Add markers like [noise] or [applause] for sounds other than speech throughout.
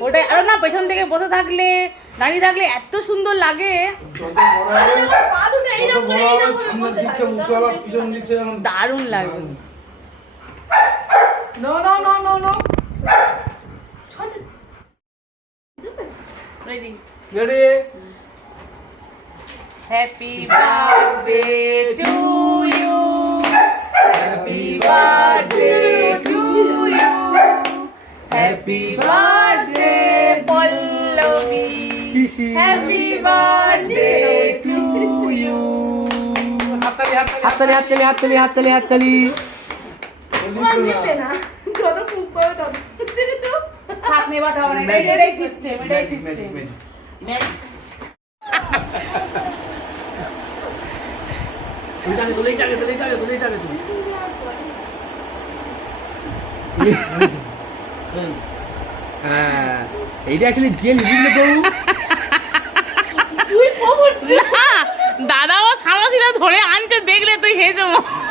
ওটাই আরও না পেছন থেকে বসে থাকলে দাঁড়িয়ে থাকলে এত সুন্দর লাগে। দারুণ ready happy birthday to you happy birthday happy birthday Pallavi happy birthday to you হাততালি হাততালি হাততালি হাততালি হাততালি হাততালি হাততালি থাক নেবা তো এটাই সিস্টেম এটাই সিস্টেম তুইটাকে তুলেই টাকে তুলেই টাকে তুলেই টাকে তুই হ্যাঁ এইটা অ্যাকচুয়ালি জেল বুঝলে তো না দাদা ও সামনাসামনি ধরে আনতে দেখলে তুই হেসে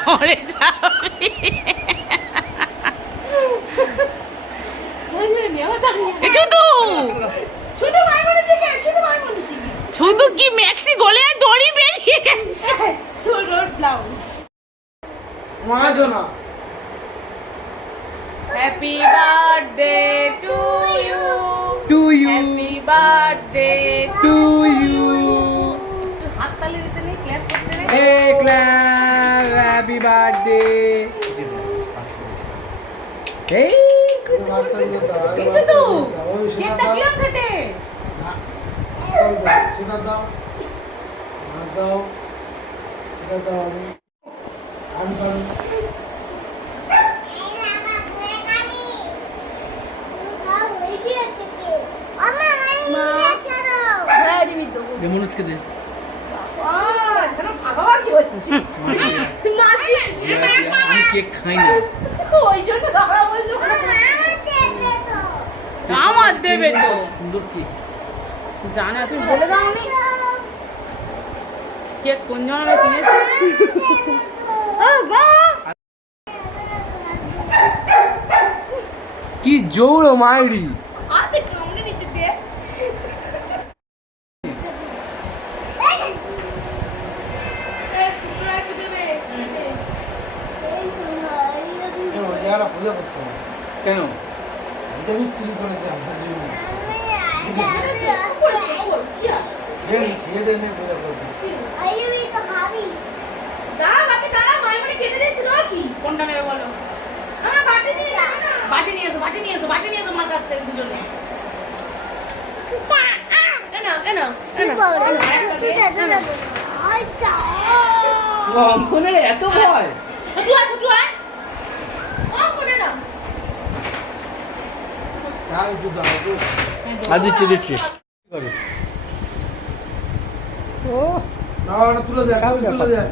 মরে যাবি। শুধু কি ম্যাক্সি গলে দড়ি বেরিয়ে গেছে? মাঝো না happy birthday to you to you happy birthday to you হাততালি দিতে নেই ক্ল্যাপ করতে নেই হে ক্লাব হ্যাপি বার্থডে এই কিছু তো কেকটা কিরম খেতে সেটা দাও দাও সেটা দাও আমি যে মনোজকে দে। আমি কেক খাই না আমার দেবে তো। সুন্দর কেক। জানা তুমি বলে দাওনি? কেক কোন জন্য কিনেছি? কি জৌড়ো মায়েরি জায়গাটা পূজা করতে হবে। কেন? এটা বিচ্ছিরি করেছে আমার জন্য। খেয়ে দিয়ে পূজা করতে কোনটা নেবে বলো? বাটি নিয়ে এসো বাটি নিয়ে এসো বাটি নিয়ে এসো আমার কাছ থেকে দুজনে। এত ভয় ছোটু আয় ছোটু আয় হ্যাঁ একটু দাও একটু আর দিচ্ছি দিচ্ছি। ও তুলে দেয় তুলে দেয়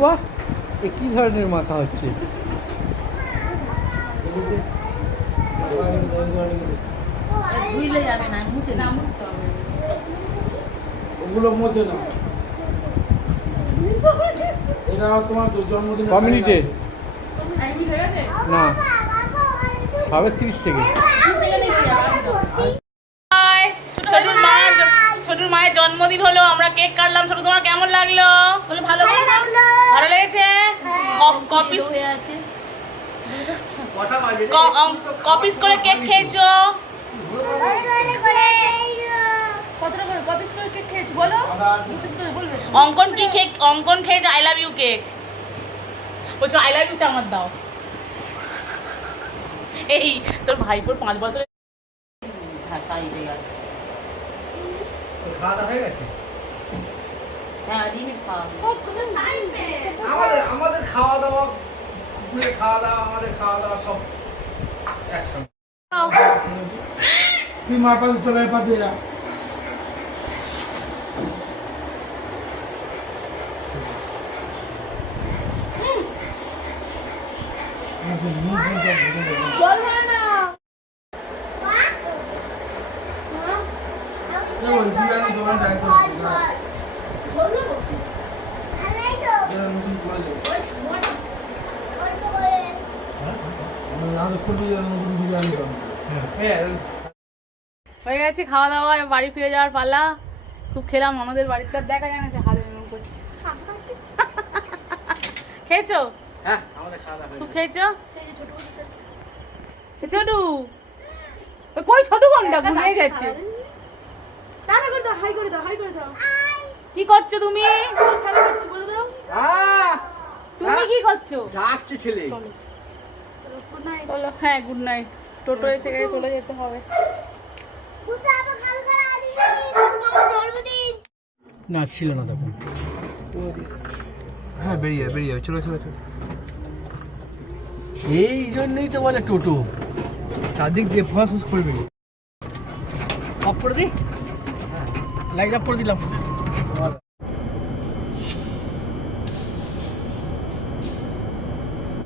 বাহ এ কি ধরনের মাথা হচ্ছে? ওগুলো মোছে না। এটা তোমার জন্মদিন কমিউনিটেড এক মিনিট? হয়ে গেছে না। সবে তিরিশ সেকেন্ড ছোটুর মায়ের জ- ছোটুর মায়ের জন্মদিন হলো। আমরা কেক কাটলাম। ছোট তোমার কেমন লাগল? বলে ভালো ভালো লেগেছে? কপিস কপিস করে কেক খেয়েছো? অঙ্কন কি কেক অঙ্কন খেয়েছে আই লাভ ইউ কেক বলছো আই লাভ ইউটা আমার দাও। এই তোর ভাইপোর পাঁচ বছরের হ্যাঁ আমাদের আমাদের খাওয়া। দাওয়া কুকুরের খাওয়া দাওয়া আমাদের খাওয়া দাওয়া সব একসঙ্গে। তুই মার পাশে চলে পাতে যা হয়ে গেছে, খাওয়া দাওয়া বাড়ি ফিরে যাওয়ার পালা। খুব খেলাম, আমাদের বাড়িতে দেখা যায় না হাড়ে করছে। [laughs] খেয়েছো? হ্যাঁ। আমাদের খেয়েছো? ছোটু। কই ছোটু কোনটা ঘুমিয়ে গেছে। টাটা হাই করে দাও হাই করে দাও। কি করছ তুমি? খেলা বলে দাও তুমি কি করছ? ডাকছে ছেলে। গুড হ্যাঁ গুড নাইট। টোটো এসে গেছে চলে যেতে হবে। না ছিল না তখন। হ্যাঁ বেরিয়ে যাবে, বেরিয়ে যাবে চলো চলো চলো। এই জন্যই তো বলে টোটো চারদিক দিয়ে ফস ফস করবে অফ করে দি লাইট অফ করে দিলাম